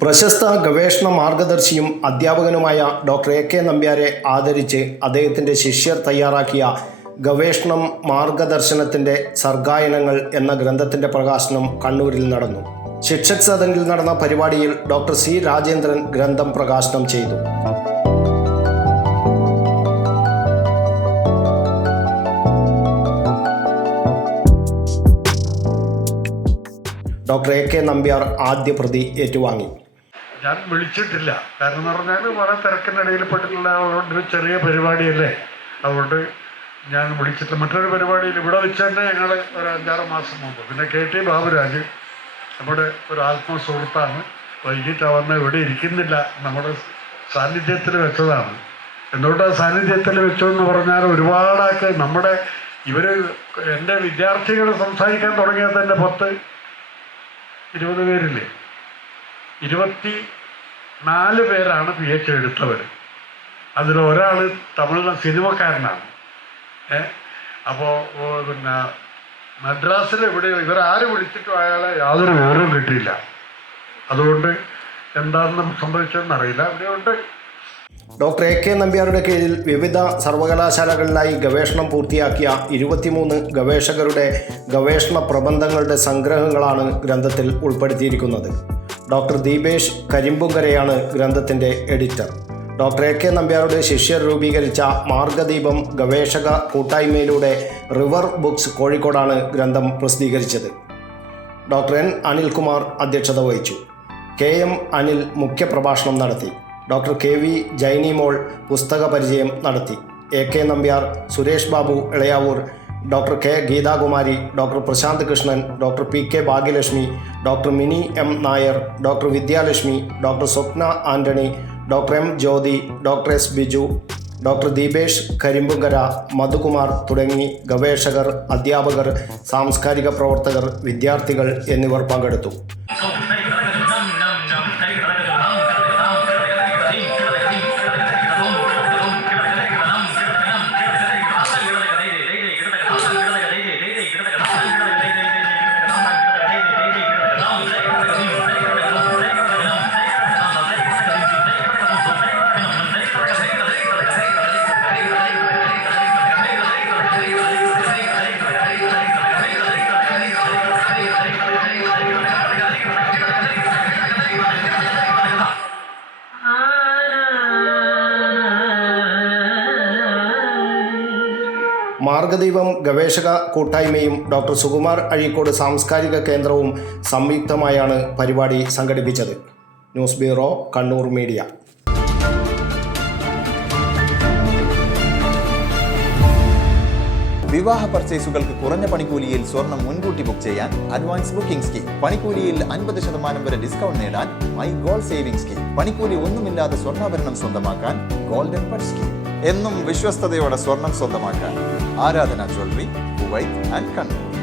പ്രശസ്ത ഗവേഷണ മാർഗദർശിയും അധ്യാപകനുമായ doctor A K നമ്പ്യാരെ ആദരിച്ച് അദ്ദേഹത്തിൻ്റെ ശിഷ്യർ തയ്യാറാക്കിയ ഗവേഷണം മാർഗദർശനത്തിൻ്റെ സർഗായനങ്ങൾ എന്ന ഗ്രന്ഥത്തിൻ്റെ പ്രകാശനം കണ്ണൂരിൽ നടന്നു. ശിക്ഷക് സദനിൽ നടന്ന പരിപാടിയിൽ ഡോക്ടർ സി രാജേന്ദ്രൻ ഗ്രന്ഥം പ്രകാശനം ചെയ്തു. ഡോക്ടർ എ കെ നമ്പ്യാർ ആദ്യ പ്രതി ഏറ്റുവാങ്ങി. ഞാൻ വിളിച്ചിട്ടില്ല, കാരണം എന്ന് പറഞ്ഞാൽ വളരെ തിരക്കിനിടയിൽ പെട്ടിട്ടുള്ള ഒരു ചെറിയ പരിപാടിയല്ലേ, അതുകൊണ്ട് ഞാൻ വിളിച്ചിട്ടില്ല. മറ്റൊരു പരിപാടിയിൽ ഇവിടെ വെച്ച് തന്നെ ഞങ്ങൾ ഒരു 5-6 മാസം മുമ്പ്, പിന്നെ KT ബാബുരാജ് നമ്മുടെ ഒരു ആത്മസുഹൃത്താണ്, വൈകിട്ട് വന്ന് ഇവിടെ ഇരിക്കുന്നില്ല, നമ്മുടെ സാന്നിധ്യത്തിൽ വെച്ചതാണ്. എന്തുകൊണ്ടാണ് സാന്നിധ്യത്തിൽ വെച്ചതെന്ന് പറഞ്ഞാൽ ഒരുപാടൊക്കെ നമ്മുടെ എൻ്റെ വിദ്യാർത്ഥികൾ സംസാരിക്കാൻ തുടങ്ങിയാൽ തന്നെ 10-20 പേരില്ലേ, 24 പേരാണ് PhD എടുത്തവർ. അതിലൊരാൾ തമിഴ് സിനിമക്കാരനാണ്. അപ്പോൾ പിന്നെ മദ്രാസിൽ ഇവിടെ ഇവരാരും വിളിച്ചിട്ടും അയാളെ യാതൊരു വിവരവും കിട്ടിയില്ല. അതുകൊണ്ട് എന്താണെന്ന് സംഭവിച്ചതെന്ന് അറിയില്ല. ഇവിടെയുണ്ട്. ഡോക്ടർ എ കെ നമ്പ്യാരുടെ കീഴിൽ വിവിധ സർവകലാശാലകളിലായി ഗവേഷണം പൂർത്തിയാക്കിയ 23 ഗവേഷകരുടെ ഗവേഷണ പ്രബന്ധങ്ങളുടെ സംഗ്രഹങ്ങളാണ് ഗ്രന്ഥത്തിൽ ഉൾപ്പെടുത്തിയിരിക്കുന്നത്. ഡോക്ടർ ദീപേഷ് കരിമ്പുങ്കരയാണ് ഗ്രന്ഥത്തിൻ്റെ എഡിറ്റർ. ഡോക്ടർ എ കെ നമ്പ്യാരുടെ ശിഷ്യർ രൂപീകരിച്ച മാർഗദീപം ഗവേഷക കൂട്ടായ്മയിലൂടെ റിവർ ബുക്സ് കോഴിക്കോടാണ് ഗ്രന്ഥം പ്രസിദ്ധീകരിച്ചത്. ഡോക്ടർ N അനിൽകുമാർ അധ്യക്ഷത വഹിച്ചു. KM അനിൽ മുഖ്യപ്രഭാഷണം നടത്തി. ഡോക്ടർ KV ജൈനിമോൾ പുസ്തക പരിചയം നടത്തി. A K Nambiar, Suresh Babu Elayavoor, doctor K Geethakumari, doctor Prashanth Krishnan, doctor PK Bhagyalakshmi, doctor Mini M Nair, doctor Vidyalakshmi, doctor Swapna Antony, doctor M Jyothi, doctor S Biju, doctor Deepesh Karimpunkara, Madhukumar തുടങ്ങി ഗവേഷകർ, അധ്യാപകർ, സാംസ്കാരിക പ്രവർത്തകർ, വിദ്യാർത്ഥികൾ എന്നിവർ പങ്കെടുത്തു. മാർഗദീപം ഗവേഷക കൂട്ടായ്മയും ഡോക്ടർ സുകുമാർ അഴീക്കോട് സാംസ്കാരിക കേന്ദ്രവും സംയുക്തമായാണ് പരിപാടി സംഘടിപ്പിച്ചത്. News bureau, Kannur media. വിവാഹ പർച്ചേസുകൾക്ക് കുറഞ്ഞ പണിക്കൂലിയിൽ സ്വർണം മുൻകൂട്ടി ബുക്ക് ചെയ്യാൻ അഡ്വാൻസ് ബുക്കിംഗ് സ്കീം. പണിക്കൂലിയിൽ 50% വരെ ഡിസ്കൗണ്ട് നേടാൻ മൈ ഗോൾഡ് സേവിംഗ് സ്കീം. പണിക്കൂലി ഒന്നുമില്ലാതെ സ്വർണ്ണാഭരണം സ്വന്തമാക്കാൻ ഗോൾഡൻ ബഡ് സ്കീം. എന്നും വിശ്വസ്തയോടെ സ്വർണം സ്വന്തമാക്കാൻ ആരാധന ജ്വല്ലറി, കുവൈറ്റ് ആൻഡ് കണ്ണൂർ.